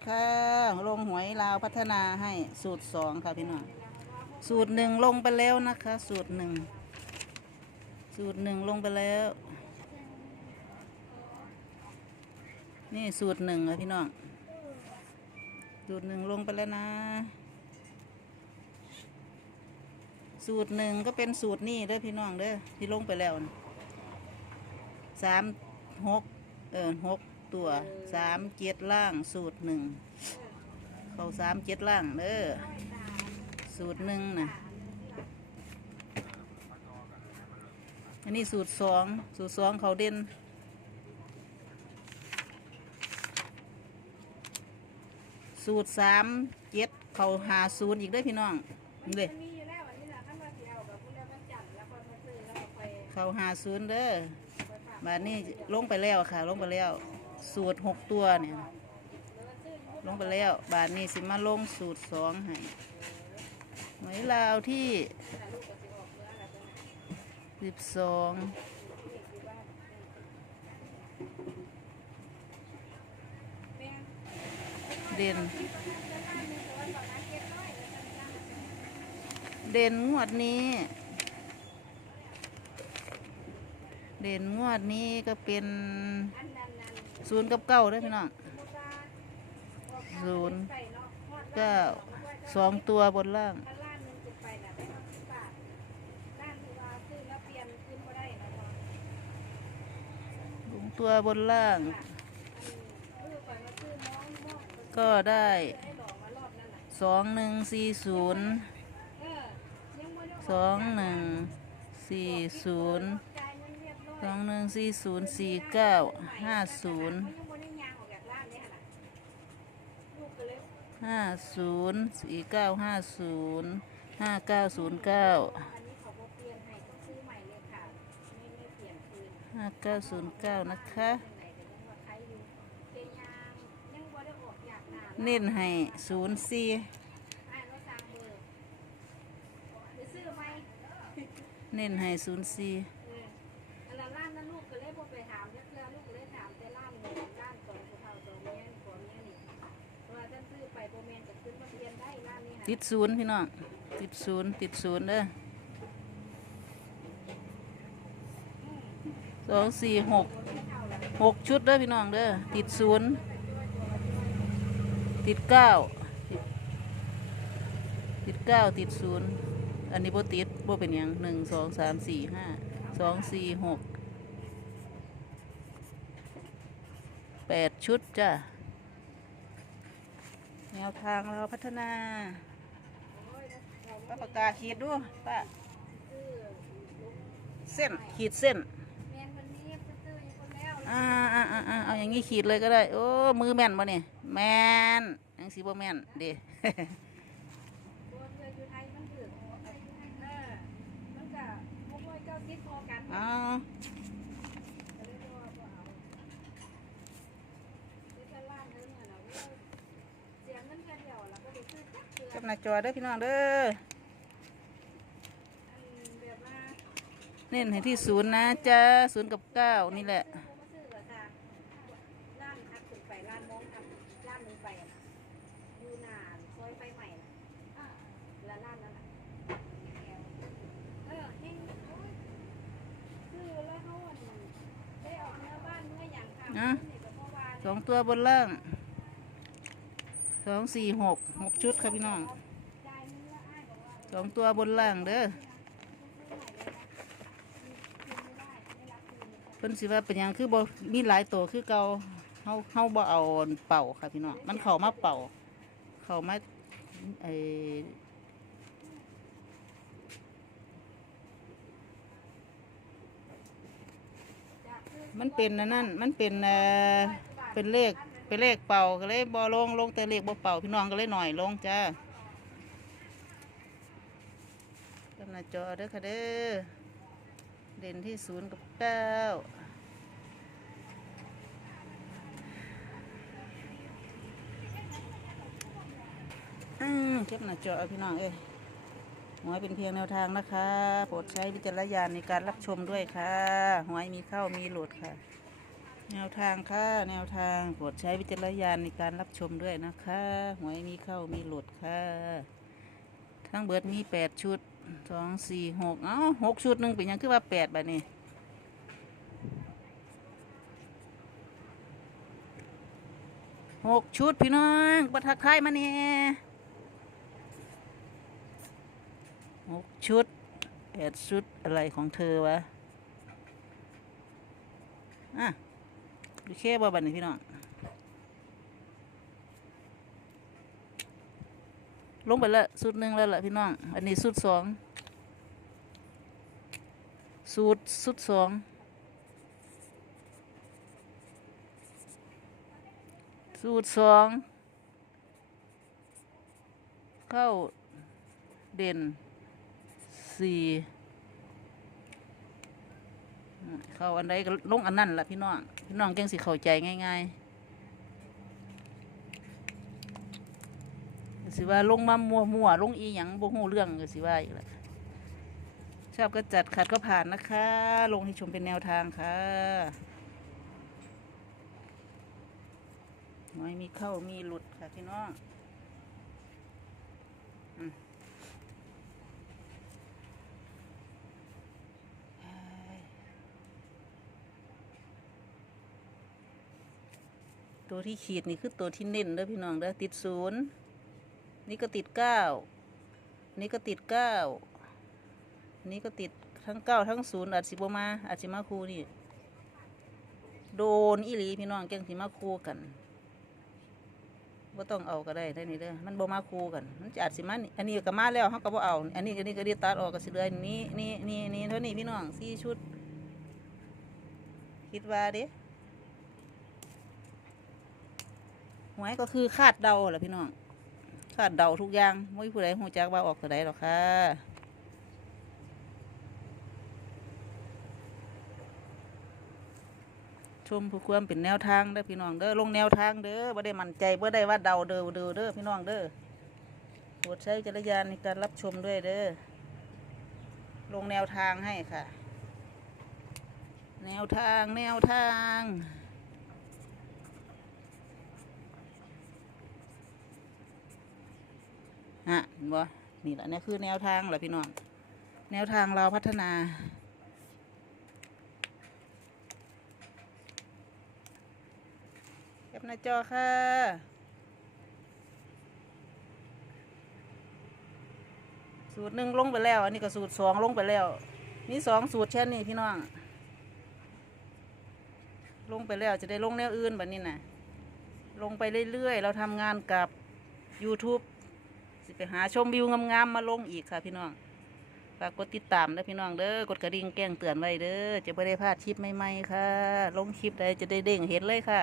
ค่ะลงหวยลาวพัฒนาให้สูตรสองค่ะพี่น้องสูตรหนึ่งลงไปแล้วนะคะ สูตรหนึ่งสูตรหนึ่งลงไปแล้ว นี่สูตรหนึ่งค่ะพี่น้องสูตรหนึ่งลงไปแล้วนะ สูตรหนึ่งก็เป็นสูตรนี่เด้อพี่น้องเด้อที่ลงไปแล้วสามหกเออหก ตัวสามเจ็ดล่างสูตรหนึ่งเขาสามเจ็ดล่างเด้อสูตรหนึ่งนะอันนี้สูตรสองสูตรสองเขาเด่นสูตรสามเจ็ดเขาหาศูนย์อีกด้อพี่น้องนี่เลยเอาแบบพูดแล้วมันจัดแล้วก็มาซื้อแล้วก็ไปเขาหาศูนย์เด้อไปฝากบาทนี้ลงไปแล้วค่ะ ลงไปแล้ว สูตรหกตัวเนี่ยลงไปแล้ว บาทนี้สิมาลงสูตรสองให้หมายลาวที่สิบสองเด่น เด่นงวดนี้ เด่นงวดนี้ก็เป็น ศูนย์กับเก้าได้พี่น้องศูนย์เก้าสองตัวบนล่างลงตัวบนล่าง ก็ได้สองหนึ่งสี่ศูนย์สองหนึ่งสี่ศูนย์ สองหนึ่งสี่ศูนย์สี่เก้าห้าศูนย์ห้าศูนย์สี่เก้าห้าศูนย์ห้าเก้าศูนย์เก้าห้าเก้าศูนย์เก้านะคะเน้นให้ศูนย์สี่เน้นให้ศูนย์สี่ ศูนย์พี่น้องติดศูนย์ติดศูนย์เด้อสองสี่หกหกชุดเด้อพี่น้องเด้อติดศูนย์ติดเก้าติดเก้าติดศูนย์อันนี้โบติดโบเป็นยังหนึ่งสองสามสี่ห้าสองสี่หกแปดชุดจ้ะแนวทางเราพัฒนา ป้าปากกาขีดดูป้าเส้นขีดเส้นแมนวันนี้ซื้ออยู่คนแล้วอ่าอ่าอ่าอ่าเอาอย่างงี้ขีดเลยก็ได้ โอ้มือแม่นบ่เนี่ยแม่นยังสีบ่แม่นเด้ตัวเรืออยู่ไทยมันถือเออมันก็พวกมวยเจ้าติดพอกันเอาก็เลยว่าบ่เอาซื้อแค่ล้านนึงอะนะเว้ยเสียเงินแค่เดียวแล้วก็ไปซื้อจักเทื่อจับหน้าจอเด้อพี่น้องเด้อ อันแบบว่า เน้นให้ที่ศูนย์นะจ้าศูนย์กับเก้านี่แหละซื้อบ่ซื้อเหรอจ้ะร้านทักขึ้นไปร้านมองทักร้านหนึงไปอะนะอยู่หน้าซอยไฟใหม่น่ะอ่าแล้วร้านนั้นน่ะเออเฮงโอ้ยซื้อแล้วเขาอันได้ออกเนื้อบ้านเมื่ออย่างค่ะอะนี่ก็เพราะว่าสองตัวบนล่างสองสี่หกหกชุดครับพี่น้องจ่ายเนื้ออ้ายบอกว่าสองตัวบนล่างเด้อ ซื้อใหม่เลยนะคืนไม่ได้ไม่รับคืนเลย เพิ่นสิว่าเป็นหยังคือบ่มีหลายตัวคือเก่าเฮาเฮาบ่เอาเป่าค่ะพี่น้องมันเข้ามาเป่า เข้ามาไอ้มันเป็นนั่นมันเป็นเอ่อเป็นเลขเป็นเลขเป่าก็เลยบอลงลงแต่เลขบ่เป่าพี่น้องก็เลยหน่อยลงจ้าจำหน้าจอเด้อค่ะเด้อเด่นที่ศูนย์กับเก้า เก็บหน้าจอพี่น้องเอ้ยหวยเป็นเพียงแนวทางนะคะโปรดใช้วิจารณญาณในการรับชมด้วยค่ะหวยมีเข้ามีหลุดค่ะ แนวทางค่ะแนวทางโปรดใช้วิจารณญาณในการรับชมด้วยนะคะหวยมีเข้ามีหลุดค่ะ ทั้งเบิดมีแปดชุดสองสี่หกเอ้าหกชุดหนึ่งเป็นยังคือว่าแปดแบบนี้หกชุดพี่น้องบัทักทายมาเนี่ยหก ชุดแปดชุดอะไรของเธอวะ อะดูแค่บ่บันนี้พี่น้อง ลงไปละสุดหนึ่งแล้วล่ะพี่น้อง อันนี้สุดสองสูตรสุดสองสูตรสองเข้าเด่น สี่เข้าอันใดก็ลงอันนั้นละพี่น้อง พี่น้องเก่งสิเข้าใจง่ายๆสิว่าลงมามัวมัวๆลงอีหยังบ่ฮู้เรื่องก็สิว่าอีกแหละชอบก็จัดขัดก็ผ่านนะคะ ลงให้ชมเป็นแนวทางค่ะไม่มีเข้ามีหลุดค่ะพี่น้องอืม ตัวที่ขีดนี่คือตัวที่เน้นเด้อพี่น้องเด้อติดศูนย์นี่ก็ติดเก้านี่ก็ติดเก้านี่ก็ติดทั้งเก้าทั้งศูนย์อาจสิบมาอาจสิมาคูนี่โดนอีหลีพี่น้องแกงสิมาคูกันว่าต้องเอาก็ได้ได้นี่เด้อมันบ่มาคูกัน มันจะอาจสิมานี่อันนี้ก็มาแล้วเขาก็บ่เอา อันนี้อันนี้ก็ไดีตัดออกก็สิเหลือนี่นี่นี่นี่เท่านี้พี่น้องสี่ชุด คิดว่าเด้ห วยก็คือคาดเดาแหละพี่น้องคาดเดาทุกอย่างไม่ผู้ใดหูจักว่าออกตัวใดหรอกค่ะชมผู้ความเป็นแนวทางเด้อพี่น้องเด้อลงแนวทางเด้อบ่ได้มั่นใจบ่ได้ว่าเดาเด้อเด้อเด้อพี่น้องเด้อโปรดใช้จรณญาณในการรับชมด้วยเด้อลงแนวทางให้ค่ะ แนวทางแนวทาง ฮะเห็นบ่นี่แหละนี่คือแนวทางแหละพี่น้อง แนวทางเราพัฒนาแคปหน้าจอค่ะสูตรหนึ่งลงไปแล้ว อันนี้ก็สูตรสองลงไปแล้ว มีสองสูตรแค่นี้พี่น้อง ลงไปแล้วจะได้ลงแนวอื่นแบบนี้นะลงไปเรื่อยๆ เราทำงานกับ YouTube สิไปหาชมวิวงามๆมาลงอีกค่ะพี่น้องฝากกดติดตามนะพี่น้องเด้อกดกระดิ่งแจ้งเตือนไว้เด้อจะไม่ได้พลาดคลิปใหม่ๆค่ะ ลงคลิปใดจะได้เด้งเห็นเลยค่ะ